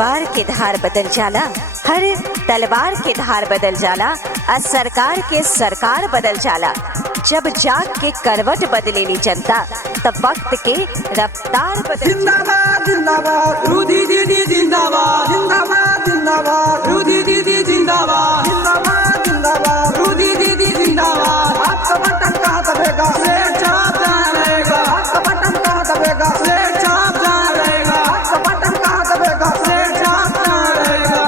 तलवार के धार बदल जाला, हर तलवार के धार बदल जाला, और सरकार के सरकार बदल जाला। जब जाग के करवट बदलेली जनता, तब वक्त के रफ्तार बदल। जिंदाबाद जिंदाबाद रूदी दीदी जिंदाबाद, जिंदाबाद जिंदाबाद रूदी दीदी जिंदाबाद, जिंदाबाद जिंदाबाद रूदी दीदी जिंदाबाद। आपका बटन कहाँ दबेगा, शेर छाप जहाँ रहेगा। आपका बटन कहाँ दबेगा, शेर छाप जहाँ रहेगा। आपका बटन कहाँ दबेगा, शेर छाप जहाँ रहेगा।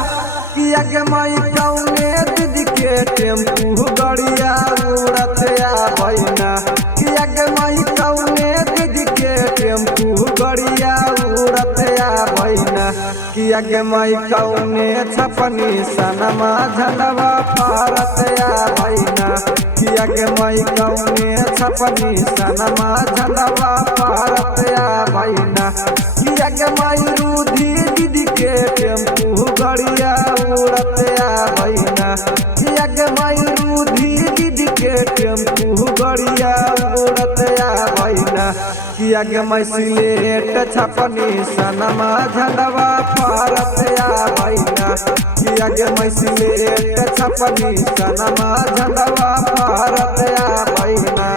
किया के माई कौने दीदी के टेम्पू गड़िया उड़त या भैना। किया के माई कौने दीदी के टेम्पू गड़िया उड़त या भैना। किया के माई कौने छपनी सनमा झंडवा भारत या भैना। किया के माई कौने छपनी सनमा झंडवा भारत या भैना। किया के माई रूधी दीदी के टेम्पू गड़िया उड़त या भैना। किया के माई रूधी दीदी के टेम्पू गड़िया उड़त या भैना। किया के माई सिलेट छपनी सनमा झंडवा भारत या भैना। किया के माई सिलेट छपनी सनमा झंडवा भारत या भैना।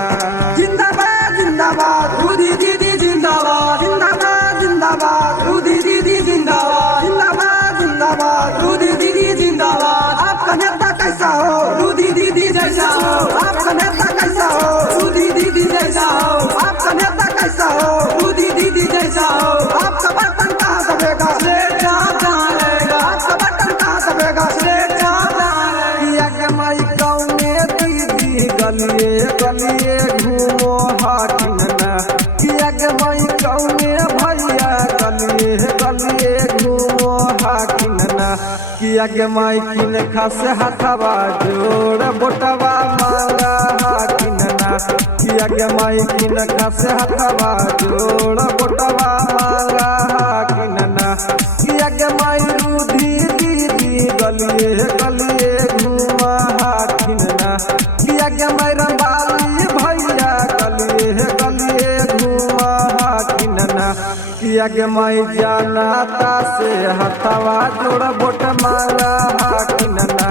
जिंदाबाद जिंदाबाद रूदी दीदी जिंदाबाद, जिंदाबाद जिंदाबाद रूदी दीदी जिंदाबाद, जिंदाबाद जिंदाबाद रूदी दीदी जिंदाबाद। आपका नेता कैसा हो, रूदी दीदी जैसा हो। आपका नेता कैसा हो, रूदी दीदी जैसा हो। आपका नेता कैसा हो, रूदी दीदी जैसा हो। आपका बटन कहाँ दबेगा, शेर छाप जहाँ रहेगा। आपका बटन कहाँ दबेगा, शेर छाप जहाँ रहेगा। किया के माई कौने दीदी गलिए गलिए घूमो हाकिन ना। किया के माई कौने भैया गलिए गलिए घूमो हाकिन ना। किया के माई किन खास हथवा जोड़ बोटवा मांगा हाकिन ना। किया के माई किन खास हथवा जोड़ बोटवा मांगा हाकिन ना। किया के माई रूधी दीदी गलिए गलिए घूमा हाकिन ना। किया के माई रंबाली भैया गलिए गलिए घूमा हाकिन ना। किया के माई जानता से हथवा जोड़ बोट मांगा हाकिन ना।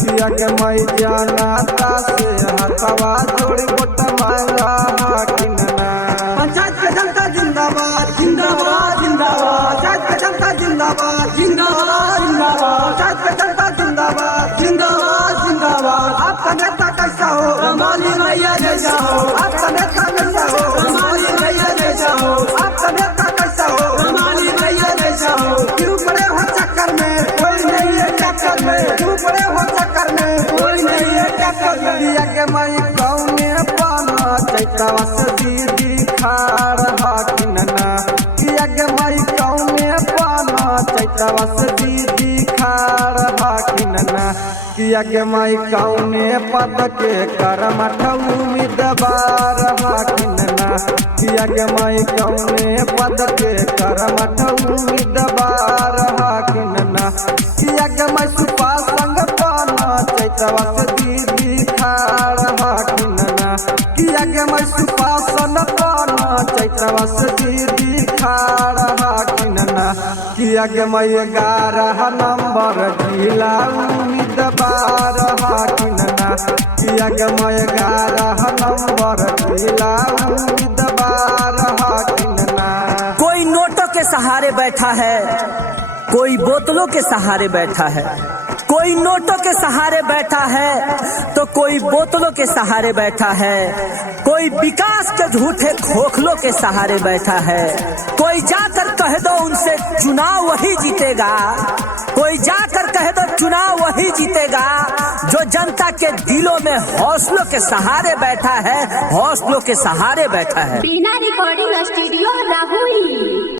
किया के माई जानता से हथवा जोड़ बोट मांगा हाकिन ना। पंचायत के जनता जिंदाबाद, जिंदाबाद जिंदाबाद। पंचायत के जनता जिंदाबाद, जिंदाबाद जिंदाबाद। पंचायत के जनता जिंदाबाद, जिंदाबाद जिंदाबाद। आपका नेता कैसा हो, रंबाली भैया जैसा हो। आपका नेता कैसा हो, रंबाली भैया जैसा हो। आपका नेता कैसा हो, रंबाली भैया जैसा हो। क्यों पड़े हो चक्कर में, कोई नहीं है टक्कर में। क्यों पड़े हो चक्कर में, कोई नहीं है टक्कर में। किया के माई कौने पाना चैतावा से दीदी खाड़ हाकिन ना। किया के माई कौने पाना चैतावा से दीदी खाड़ हाकिन ना। किया के माई कौने पद के करमठ उम्मीदवार हाकिन ना। किया के माई कौने पद के करमठ उम्मीदवार हाकिन ना। किया के माई सुपा संग पाना चैतवा से दीदी खाड़ हाकिन ना। किया के माई सुपा संग पाना चैतवा से दीदी खाड़ हाकिन ना। किया के माई 11 नंबर जिला उम्मीदवार हाकिन ना। किया के माई 11 नंबर जिला उम्मीदवार हाकिन ना। कोई नोटों के सहारे बैठा है, कोई बोतलों के सहारे बैठा है। कोई नोटों के सहारे बैठा है तो कोई बोतलों के सहारे बैठा है। कोई विकास के झूठे खोखलों के सहारे बैठा है। कोई जाकर कह दो उनसे चुनाव वही जीतेगा। कोई जाकर कह दो चुनाव वही जीतेगा जो जनता के दिलों में हौसलों के सहारे बैठा है, हौसलों के सहारे बैठा है। बीना रिकॉर्डिंग स्टूडियो राहुल।